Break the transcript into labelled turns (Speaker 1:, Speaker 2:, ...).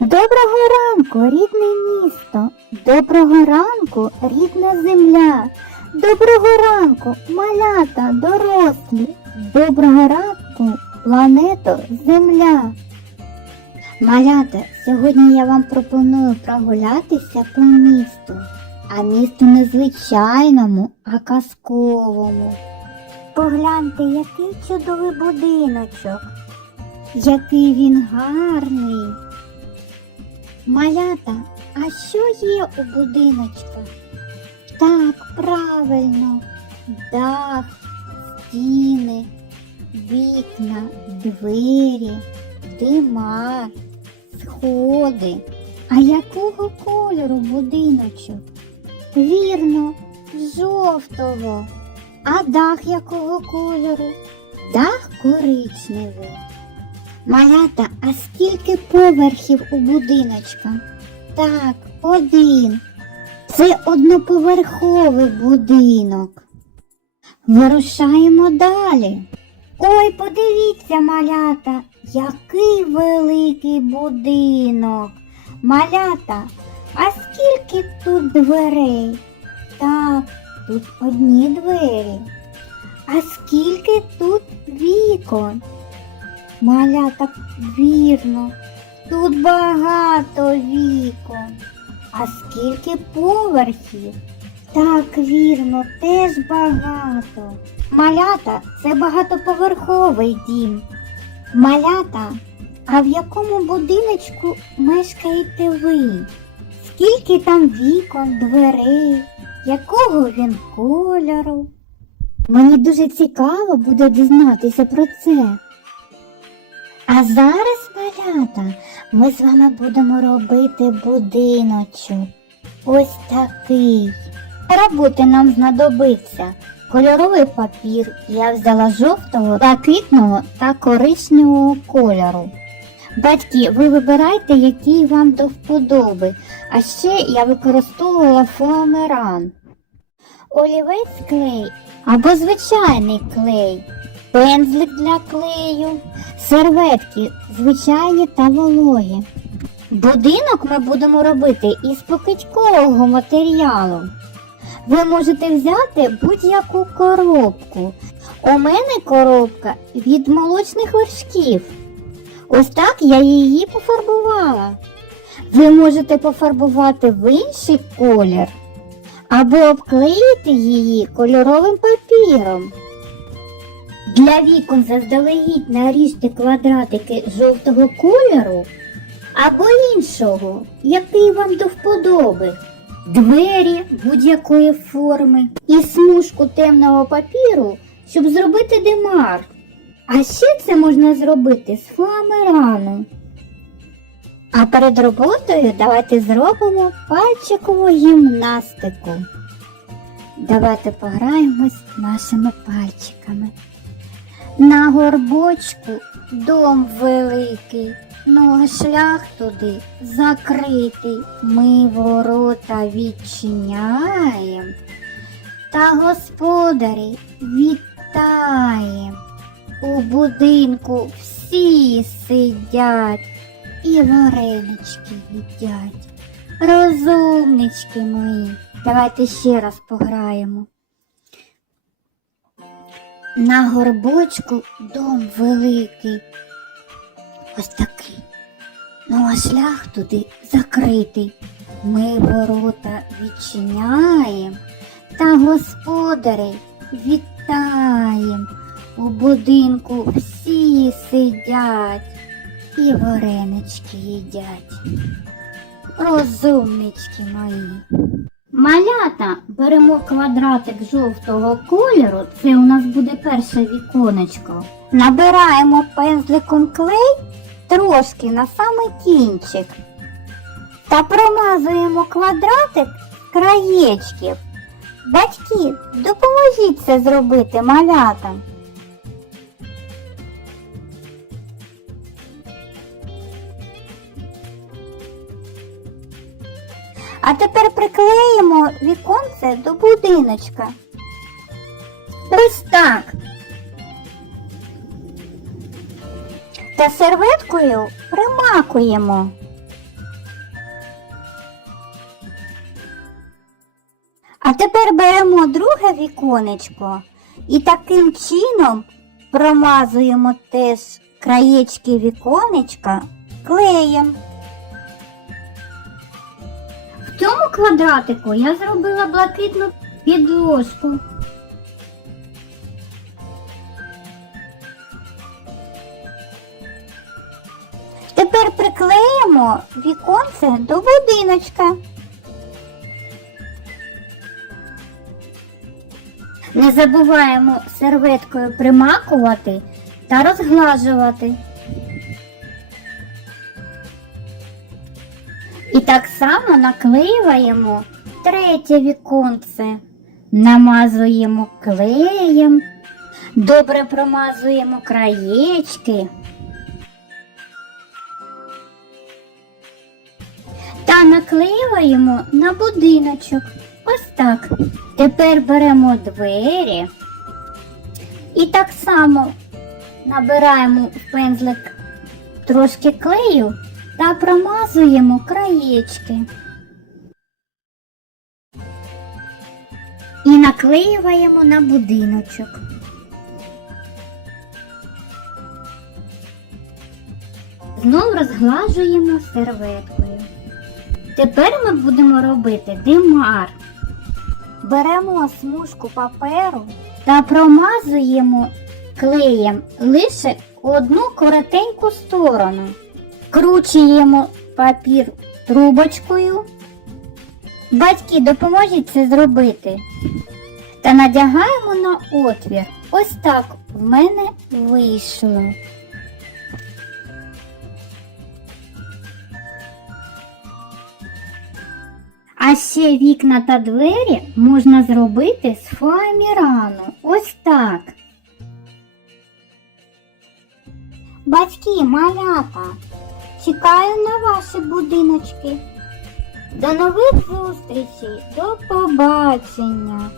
Speaker 1: Доброго ранку, рідне місто, доброго ранку, рідна земля, доброго ранку, малята, дорослі, доброго ранку, плането Земля. Малята, сьогодні я вам пропоную прогулятися по місту, а місту не звичайному, а казковому. Погляньте, який чудовий будиночок, який він гарний. Малята, а що є у будиночку? Так, правильно, дах, стіни, вікна, двері, димар, сходи. А якого кольору будиночок? Вірно, жовтого. А дах якого кольору? Дах коричневий. Малята, а скільки поверхів у будиночка? Так, один. Це одноповерховий будинок. Вирушаємо далі. Ой, подивіться, малята, який великий будинок. Малята, а скільки тут дверей? Так, тут одні двері. А скільки тут вікон? Малята, вірно, тут багато вікон. А скільки поверхів? Так, вірно, теж багато. Малята це багатоповерховий дім. Малята, а в якому будиночку мешкаєте ви? Скільки там вікон, дверей, якого він кольору? Мені дуже цікаво буде дізнатися про це. А зараз, малята, ми з вами будемо робити будиночок. Ось такий. Роботи нам знадобиться кольоровий папір. Я взяла жовтого, блакитного та коричневого кольору. Батьки, ви вибирайте, який вам до вподоби. А ще я використовувала фоамеран. Олівець клей або звичайний клей, пензлик для клею, серветки звичайні та вологі. Будинок ми будемо робити із покидькового матеріалу. Ви можете взяти будь-яку коробку. У мене коробка від молочних вершків. Ось так я її пофарбувала. Ви можете пофарбувати в інший колір або обклеїти її кольоровим папіром. Для вікон заздалегідь наріжте квадратики жовтого кольору або іншого, який вам до вподоби. Двері будь-якої форми і смужку темного папіру, щоб зробити демар. А ще це можна зробити з фоамерану. А перед роботою давайте зробимо пальчикову гімнастику. Давайте пограємось нашими пальчиками. На горбочку дом великий, ну а шлях туди закритий. Ми ворота відчиняєм, та господарі вітаєм. У будинку всі сидять і варенички їдять. Розумнички мої. Давайте ще раз пограємо. На горбочку дом великий. Ось такий. Ну а шлях туди закритий. Ми ворота відчиняєм та господарей вітаєм. У будинку всі сидять і варенички їдять. Розумнички мої. Малята беремо квадратик жовтого кольору, це у нас буде перше віконечко. Набираємо пензликом клей трошки на самий кінчик та промазуємо квадратик краєчків. Батьки, допоможіть це зробити малятам. А тепер приклеїмо віконце до будиночка. Ось так. Та серветкою примакуємо. А тепер беремо друге віконечко і таким чином промазуємо теж краєчки віконечка клеєм. В цьому квадратику я зробила блакитну підложку. Тепер приклеїмо віконце до будиночка. Не забуваємо серветкою примакувати та розглажувати. І так само наклеюємо третє віконце. Намазуємо клеєм, добре промазуємо краєчки. Та наклеюємо на будиночок. Ось так. Тепер беремо двері і так само набираємо в пензлик трошки клею та промазуємо краєчки. І наклеюємо на будиночок. Знов розглажуємо серветкою. Тепер ми будемо робити димар. Беремо смужку паперу та промазуємо клеєм лише одну коротеньку сторону. Кручуємо папір трубочкою. Батьки, допоможіть це зробити. Та надягаємо на отвір. Ось так в мене вийшло. А ще вікна та двері можна зробити з фоамірану. Ось так. Батьки, малята, чекаю на ваші будиночки. До нових зустрічей, до побачення!